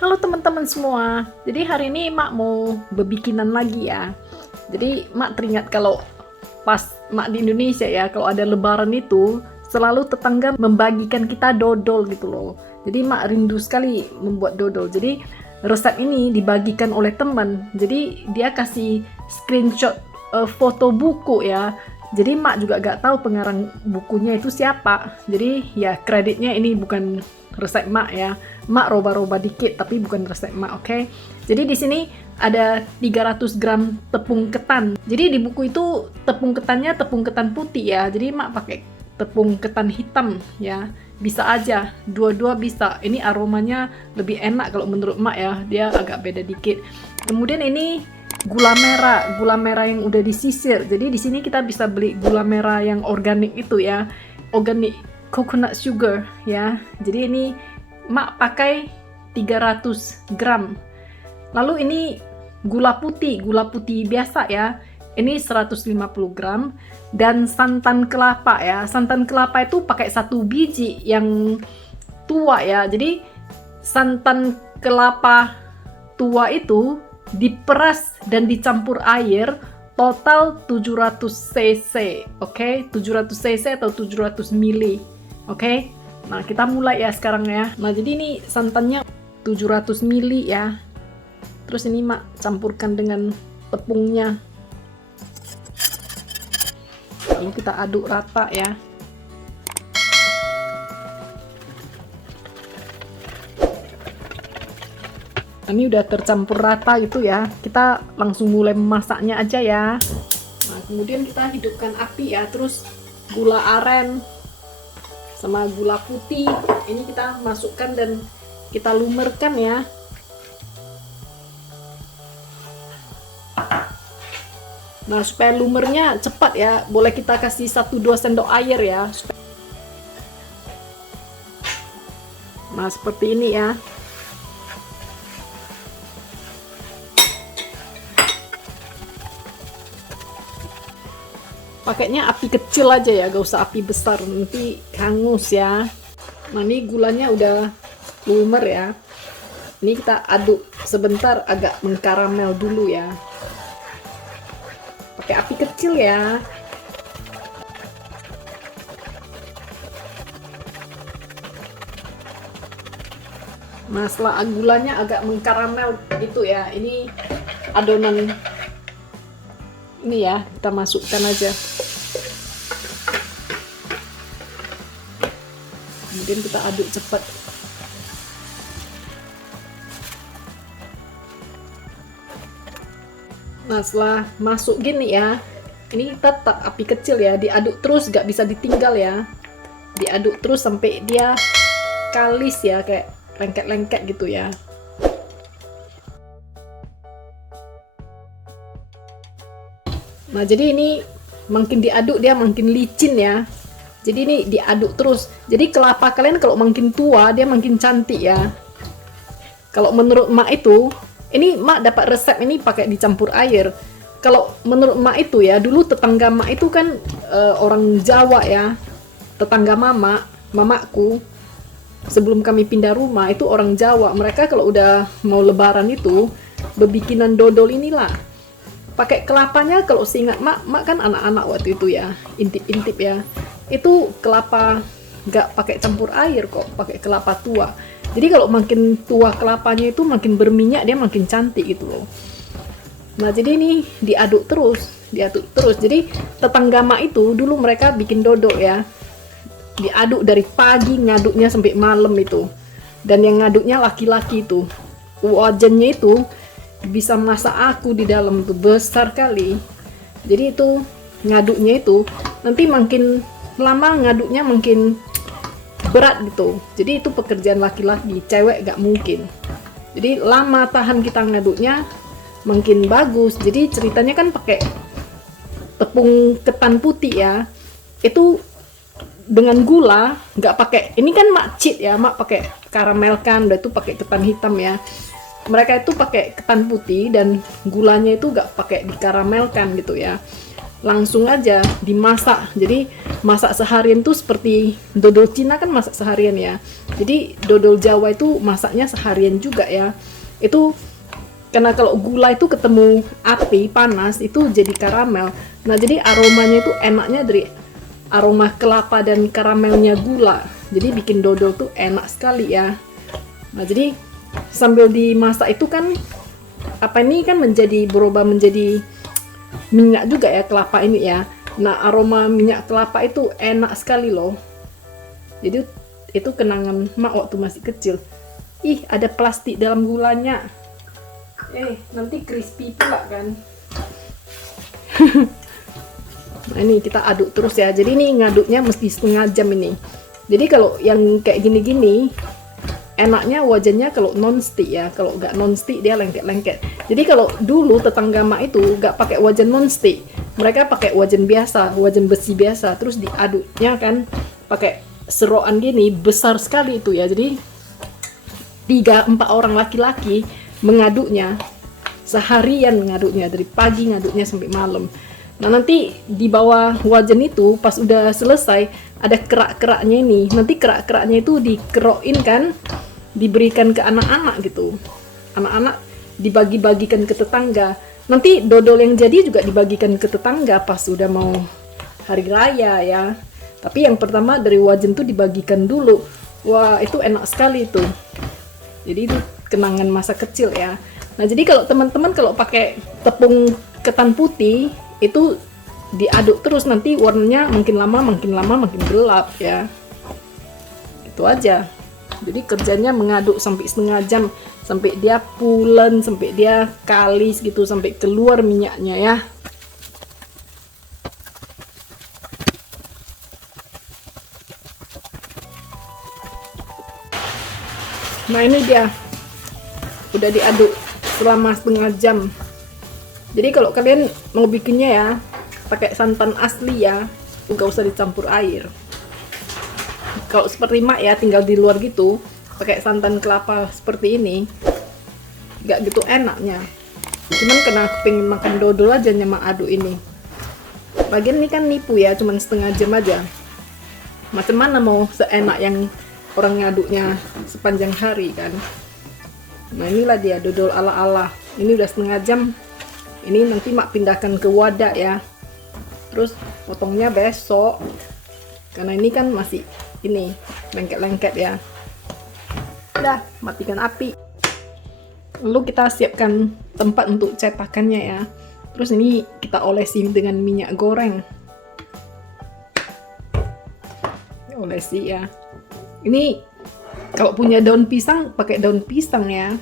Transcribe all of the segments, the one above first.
Halo teman-teman semua. Jadi hari ini Mak mau berbikinan lagi ya. Jadi Mak teringat kalau pas Mak di Indonesia ya, kalau ada lebaran itu selalu tetangga membagikan kita dodol gitu loh. Jadi Mak rindu sekali membuat dodol. Jadi resep ini dibagikan oleh teman. Jadi dia kasih screenshot foto buku ya. Jadi Mak juga gak tahu pengarang bukunya itu siapa. Jadi ya kreditnya ini bukan resep Mak ya. Mak roba-roba dikit tapi bukan resep Mak, oke? Jadi di sini ada 300 gram tepung ketan. Jadi di buku itu tepung ketannya tepung ketan putih ya. Jadi Mak pakai tepung ketan hitam ya. Bisa aja, dua-dua bisa. Ini aromanya lebih enak kalau menurut Mak ya. Dia agak beda dikit. Kemudian ini gula merah yang udah disisir. Jadi di sini kita bisa beli gula merah yang organik itu ya. Organic coconut sugar ya. Jadi ini Mak pakai 300 gram. Lalu ini gula putih biasa ya. Ini 150 gram dan santan kelapa ya. Santan kelapa itu pakai 1 biji yang tua ya. Jadi santan kelapa tua itu diperas dan dicampur air total 700 cc, oke? 700 cc atau 700 ml, oke? Nah, kita mulai ya sekarang ya. Nah, jadi ini santannya 700 ml ya. Terus ini Mak campurkan dengan tepungnya. Lalu kita aduk rata ya. Ini udah tercampur rata gitu ya. Kita langsung mulai memasaknya aja ya. Nah, kemudian kita hidupkan api ya. Terus gula aren sama gula putih ini kita masukkan dan kita lumerkan ya. Nah, supaya lumernya cepat ya, boleh kita kasih 1-2 sendok air ya. Nah, seperti ini ya. Pakainya api kecil aja ya, gak usah api besar, nanti hangus ya. Nah, ini gulanya udah lumer ya. Ini kita aduk sebentar agak mengkaramel dulu ya. Pakai api kecil ya. Nah, setelah gulanya agak mengkaramel gitu ya, ini adonan ini ya, kita masukkan aja. Kemudian kita aduk cepat. Nah, setelah masuk gini ya, ini tetap api kecil ya, diaduk terus, gak bisa ditinggal ya. Diaduk terus sampai dia kalis ya, kayak lengket-lengket gitu ya. Nah, jadi ini makin diaduk dia makin licin ya. Jadi ini diaduk terus. Jadi kelapa kalian kalau makin tua dia makin cantik ya. Kalau menurut Mak itu, ini Mak dapat resep ini pakai dicampur air. Kalau menurut Mak itu ya, dulu tetangga Mak itu kan orang Jawa ya. Tetangga mamaku sebelum kami pindah rumah itu orang Jawa. Mereka kalau udah mau lebaran itu berbikinan dodol inilah. Pakai kelapanya, kalau seingat Mak kan anak-anak waktu itu ya, intip-intip ya. Itu kelapa nggak pakai campur air kok, pakai kelapa tua. Jadi kalau makin tua kelapanya itu makin berminyak, dia makin cantik gitu loh. Nah, jadi ini diaduk terus. Jadi tetangga Mak itu dulu mereka bikin dodol ya. Diaduk dari pagi, ngaduknya sampai malam itu. Dan yang ngaduknya laki-laki itu. Wajannya itu bisa masak aku di dalam tuh besar kali. Jadi itu ngaduknya itu nanti makin lama ngaduknya makin berat gitu. Jadi itu pekerjaan laki-laki, cewek gak mungkin. Jadi lama tahan kita ngaduknya makin bagus. Jadi ceritanya kan pakai tepung ketan putih ya. Itu dengan gula, nggak pakai. Ini kan Mak cheat ya, Mak pakai karamelkan, udah itu pakai ketan hitam ya. Mereka itu pakai ketan putih dan gulanya itu nggak pakai dikaramelkan gitu ya. langsung aja dimasak. Jadi masak seharian tuh seperti dodol Cina kan masak seharian ya. Jadi dodol Jawa itu masaknya seharian juga ya. Itu karena kalau gula itu ketemu api panas itu jadi karamel. Nah, jadi aromanya itu enaknya dari aroma kelapa dan karamelnya gula. Jadi bikin dodol tuh enak sekali ya. Nah, jadi sambil dimasak itu kan apa ini kan berubah menjadi minyak juga ya kelapa ini ya. Nah, aroma minyak kelapa itu enak sekali loh. Jadi itu kenangan mak waktu masih kecil. Ih, ada plastik dalam gulanya. Nanti crispy pula kan. Nah, ini kita aduk terus ya. Jadi ini ngaduknya mesti setengah jam ini. Jadi kalau yang kayak gini-gini enaknya wajannya kalau non-stick ya. Kalau nggak non-stick dia lengket-lengket. Jadi kalau dulu tetangga mak itu nggak pakai wajan non-stick, mereka pakai wajan biasa, wajan besi biasa. Terus diaduknya kan pakai serokan gini besar sekali itu ya. Jadi 3-4 orang laki-laki mengaduknya seharian, ngaduknya dari pagi ngaduknya sampai malam. Nah, nanti di bawah wajan itu pas udah selesai ada kerak-keraknya ini. Nanti kerak-keraknya itu dikerokin kan, diberikan ke anak-anak gitu. Anak-anak dibagi-bagikan ke tetangga. Nanti dodol yang jadi juga dibagikan ke tetangga pas udah mau hari raya ya. Tapi yang pertama dari wajan tuh dibagikan dulu. Wah, itu enak sekali itu. Jadi itu kenangan masa kecil ya. Nah, jadi kalau teman-teman kalau pakai tepung ketan putih itu diaduk terus, nanti warnanya makin lama makin gelap ya. Itu aja. Jadi kerjanya mengaduk sampai setengah jam, sampai dia pulen, sampai dia kalis gitu, sampai keluar minyaknya ya. Nah, ini dia udah diaduk selama setengah jam. Jadi kalau kalian mau bikinnya ya pakai santan asli ya, nggak usah dicampur air. Kalau seperti mak ya tinggal di luar gitu pakai santan kelapa seperti ini, nggak gitu enaknya. Cuman karena aku pengen makan dodol aja mak aduk ini. Lagian ini kan nipu ya, cuman setengah jam aja. Macam mana mau seenak yang orang ngaduknya sepanjang hari kan. Nah, inilah dia dodol ala-ala. Ini udah setengah jam. Ini nanti mak pindahkan ke wadah ya. Terus potongnya besok. Karena ini kan masih ini lengket-lengket ya. Udah, matikan api. Lalu kita siapkan tempat untuk cetakannya ya. Terus ini kita olesi dengan minyak goreng. Olesi ya. Ini kalau punya daun pisang pakai daun pisang ya.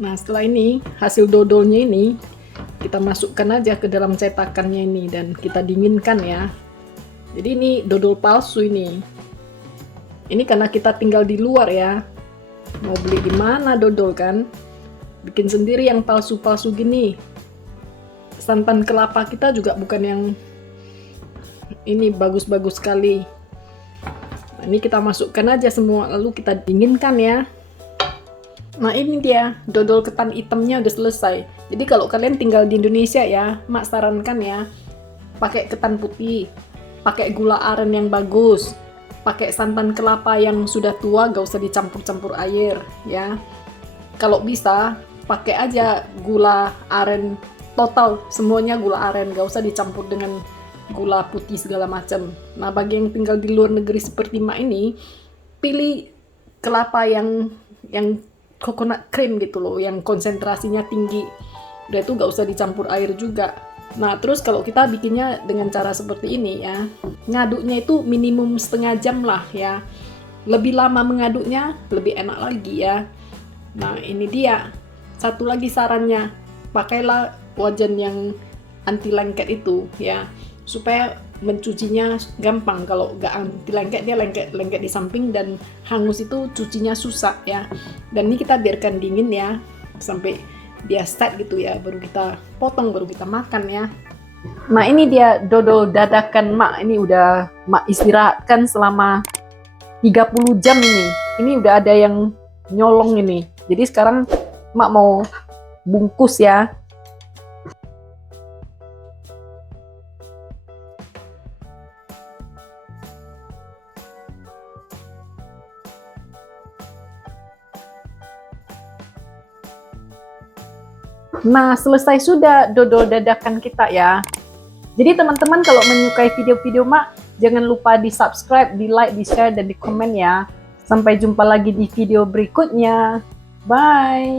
Nah, setelah ini hasil dodolnya ini kita masukkan aja ke dalam cetakannya ini dan kita dinginkan ya. Jadi ini dodol palsu ini. Ini karena kita tinggal di luar ya. Mau beli di mana dodol kan? Bikin sendiri yang palsu-palsu gini. Santan kelapa kita juga bukan yang ini bagus-bagus sekali. Nah, ini kita masukkan aja semua lalu kita dinginkan ya. Nah, ini dia dodol ketan hitamnya udah selesai. Jadi kalau kalian tinggal di Indonesia ya, mak sarankan ya pakai ketan putih, pakai gula aren yang bagus, pakai santan kelapa yang sudah tua, gak usah dicampur-campur air ya. Kalau bisa pakai aja gula aren total, semuanya gula aren, gak usah dicampur dengan gula putih segala macam. Nah, bagi yang tinggal di luar negeri seperti mak ini, pilih kelapa yang coconut cream gitu loh, yang konsentrasinya tinggi. Udah itu gak usah dicampur air juga. Nah, terus kalau kita bikinnya dengan cara seperti ini ya, ngaduknya itu minimum setengah jam lah ya. Lebih lama mengaduknya lebih enak lagi ya. Nah, ini dia satu lagi sarannya, pakailah wajan yang anti lengket itu ya, supaya mencucinya gampang. Kalau nggak anti lengket, dia lengket di samping dan hangus itu cucinya susah ya. Dan ini kita biarkan dingin ya sampai dia set gitu ya, baru kita potong, baru kita makan ya. Nah, ini dia dodol dadakan mak. Ini udah mak istirahatkan selama 30 jam ini. Ini udah ada yang nyolong ini. Jadi sekarang mak mau bungkus ya. Nah, selesai sudah dodol dadakan kita ya. Jadi teman-teman kalau menyukai video-video mak, jangan lupa di subscribe, di like, di share, dan di komen ya. Sampai jumpa lagi di video berikutnya. Bye!